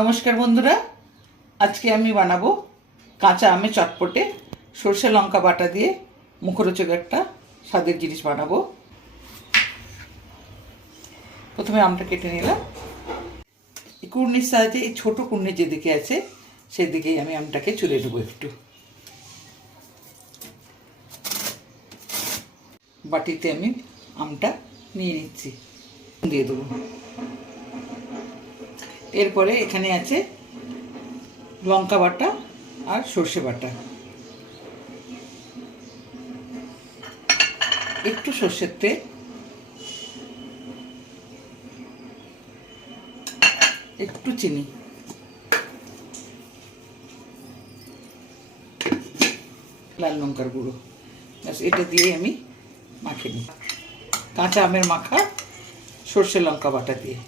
নমস্কার বন্ধুরা, আজকে আমি বানাবো কাঁচা আমে চটপটে সরষে লঙ্কা বাটা দিয়ে মুখরোচক একটা স্বাদের জিনিস বানাবো। প্রথমে আমটা কেটে নিলাম। এই কুর্নির সাহায্যে, এই ছোটো কুর্নি যেদিকে আছে সেদিকেই আমি আমটাকে চুলে দেবো। একটু বাটিতে আমি আমটা নিয়ে নিচ্ছি, দিয়ে দেবো। এরপরে এখানে আছে লঙ্কা বাটা আর সর্ষে বাটা, একটু সর্ষের তেল, একটু চিনি, লাল লঙ্কার গুঁড়ো, ব্যাস এটা দিয়ে আমি মাখিয়ে নিই। কাঁচা আমের মাখা সর্ষে লঙ্কা বাটা দিয়ে।